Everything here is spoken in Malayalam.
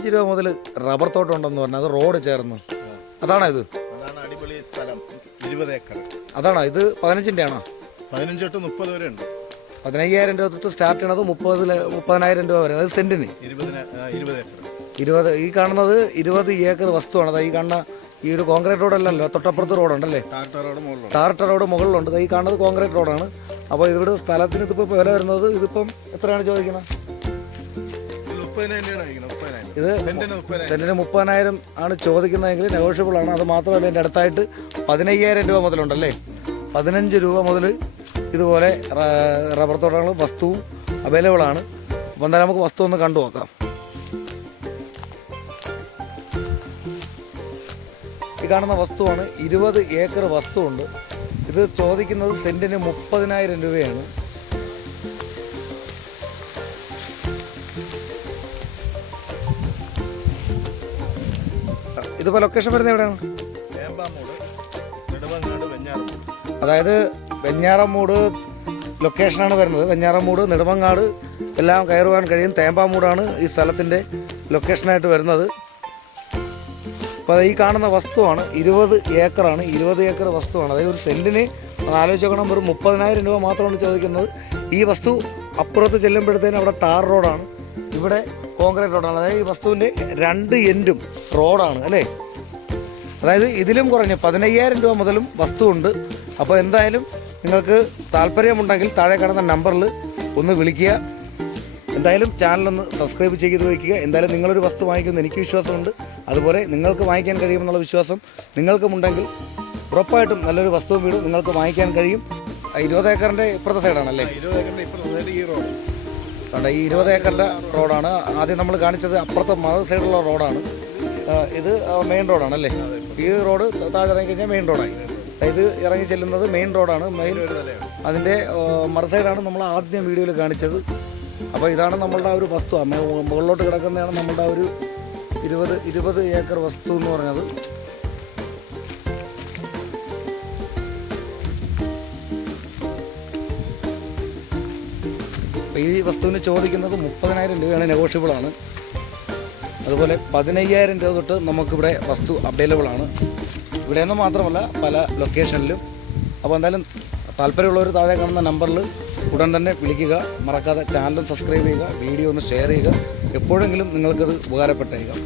15 രൂപ മുതൽ റബ്ബർ തോട്ടം ഉണ്ടെന്ന് പറഞ്ഞാൽ അത് റോഡ് ചേർന്ന് അതാണോ ഇത്? അതാണ് അടിപൊളി സ്ഥലം. 20 ഏക്കർ. അതാണോ ഇത്? 15ൻ്റെ ആണോ? 15 തൊട്ട് 30 വരെ ഉണ്ട്. 15,000 രൂപ തൊട്ട് സ്റ്റാർട്ട് ചെയ്യണത് 30,000 രൂപ വരെ. അത് സെന്റിന് 20 ഏക്കർ. 20. ഈ കാണുന്നത് 20 ഏക്കർ വസ്തുവാണ്. ഈ കാണുന്ന ഈ ഒരു കോൺക്രീറ്റ് റോഡല്ലല്ലോ, തൊട്ടപ്പുറത്ത് റോഡുണ്ടല്ലേ, ടാർട്ടർ റോഡ് മുകളിലുണ്ട്. ഈ കാണുന്നത് കോൺക്രീറ്റ് റോഡാണ്. അപ്പോൾ ഇവിടെ സ്ഥലത്തിന് ഇതിപ്പോൾ വില വരുന്നത് ഇതിപ്പം എത്രയാണ് ചോദിക്കുന്നത്? ഇത് സെന്റിന് 30,000 ആണ് ചോദിക്കുന്നതെങ്കിൽ നെഗോഷ്യബിൾ ആണ്. അത് മാത്രമല്ല എൻ്റെ അടുത്തായിട്ട് 15,000 രൂപ മുതലുണ്ടല്ലേ, 15 രൂപ മുതൽ ഇതുപോലെ റബ്ബർ തോട്ടങ്ങളും വസ്തുവും അവൈലബിൾ ആണ്. അപ്പോൾ എന്തായാലും നമുക്ക് വസ്തു ഒന്ന് കണ്ടു നോക്കാം. ഈ കാണുന്ന വസ്തുവാണ്, 20 ഏക്കർ വസ്തുവുണ്ട്. ഇത് ചോദിക്കുന്നത് സെന്റിന് 30,000 രൂപയാണ്. ഇതിപ്പോൾ ലൊക്കേഷൻ വരുന്നത് എവിടെയാണ്? അതായത് വെഞ്ഞാറമൂട് ലൊക്കേഷനാണ് വരുന്നത്. വെഞ്ഞാറമൂട്, നെടുമങ്ങാട് എല്ലാം കയറുവാൻ കഴിയും. തേമ്പാമൂടാണ് ഈ സ്ഥലത്തിൻ്റെ ലൊക്കേഷനായിട്ട് വരുന്നത്. അപ്പോൾ ഈ കാണുന്ന വസ്തുവാണ്, 20 ഏക്കറാണ്. 20 ഏക്കർ വസ്തുവാണ്. അതായത് ഒരു സെൻറ്റിന് ആലോചിച്ച് നോക്കണം, വെറും 30,000 രൂപ മാത്രമാണ് ചോദിക്കുന്നത്. ഈ വസ്തു അപ്പുറത്ത് ചെല്ലുമ്പോഴത്തേനും അവിടെ ടാർ റോഡാണ്, ഇവിടെ കോൺക്രീറ്റ് റോഡാണ്. അതായത് ഈ വസ്തുവിൻ്റെ 2 എൻഡും റോഡാണ് അല്ലേ. അതായത് ഇതിലും കുറഞ്ഞ് 15,000 രൂപ മുതലും വസ്തുവുണ്ട്. അപ്പോൾ എന്തായാലും നിങ്ങൾക്ക് താല്പര്യമുണ്ടെങ്കിൽ താഴെ കാണുന്ന നമ്പറിൽ ഒന്ന് വിളിക്കുക. എന്തായാലും ചാനലൊന്ന് സബ്സ്ക്രൈബ് ചെയ്ത് വയ്ക്കുക. എന്തായാലും നിങ്ങളൊരു വസ്തു വാങ്ങിക്കുമെന്ന് എനിക്ക് വിശ്വാസമുണ്ട്. അതുപോലെ നിങ്ങൾക്ക് വാങ്ങിക്കാൻ കഴിയുമെന്നുള്ള വിശ്വാസം നിങ്ങൾക്കുമുണ്ടെങ്കിൽ ഉറപ്പായിട്ടും നല്ലൊരു വസ്തുവും വീടും നിങ്ങൾക്ക് വാങ്ങിക്കാൻ കഴിയും. 20 ഏക്കറിൻ്റെ ഇപ്പുറത്തെ സൈഡാണല്ലേ? കണ്ട ഈ 20 ഏക്കറിൻ്റെ റോഡാണ്. ആദ്യം നമ്മൾ കാണിച്ചത് അപ്പുറത്തെ മറു സൈഡുള്ള റോഡാണ്. ഇത് മെയിൻ റോഡാണല്ലേ. ഈ റോഡ് താഴെ ഇറങ്ങി കഴിഞ്ഞാൽ മെയിൻ റോഡായി. ഇത് ഇറങ്ങി ചെല്ലുന്നത് മെയിൻ റോഡാണ്. മെയിൻ അതിൻ്റെ മറു സൈഡാണ് നമ്മൾ ആദ്യം വീഡിയോയിൽ കാണിച്ചത്. അപ്പോൾ ഇതാണ് നമ്മളുടെ ആ ഒരു വസ്തു. മുകളിലോട്ട് കിടക്കുന്നതാണ് നമ്മളുടെ ആ ഒരു 20 ഏക്കർ വസ്തു എന്ന് പറഞ്ഞത്. അപ്പോൾ ഈ വസ്തുവിന് ചോദിക്കുന്നത് 30,000 രൂപയാണ്, നെഗോഷ്യബിൾ ആണ്. അതുപോലെ 15,000 രൂപ തൊട്ട് നമുക്കിവിടെ വസ്തു അവൈലബിൾ ആണ്. ഇവിടെയൊന്നും മാത്രമല്ല പല ലൊക്കേഷനിലും. അപ്പോൾ എന്തായാലും താല്പര്യമുള്ളവർ താഴെ കാണുന്ന നമ്പറിൽ ഉടൻ തന്നെ വിളിക്കുക. മറക്കാതെ ചാനൽ സബ്സ്ക്രൈബ് ചെയ്യുക, വീഡിയോ ഒന്ന് ഷെയർ ചെയ്യുക. എപ്പോഴെങ്കിലും നിങ്ങൾക്കത് ഉപകാരപ്പെട്ടേക്കാം.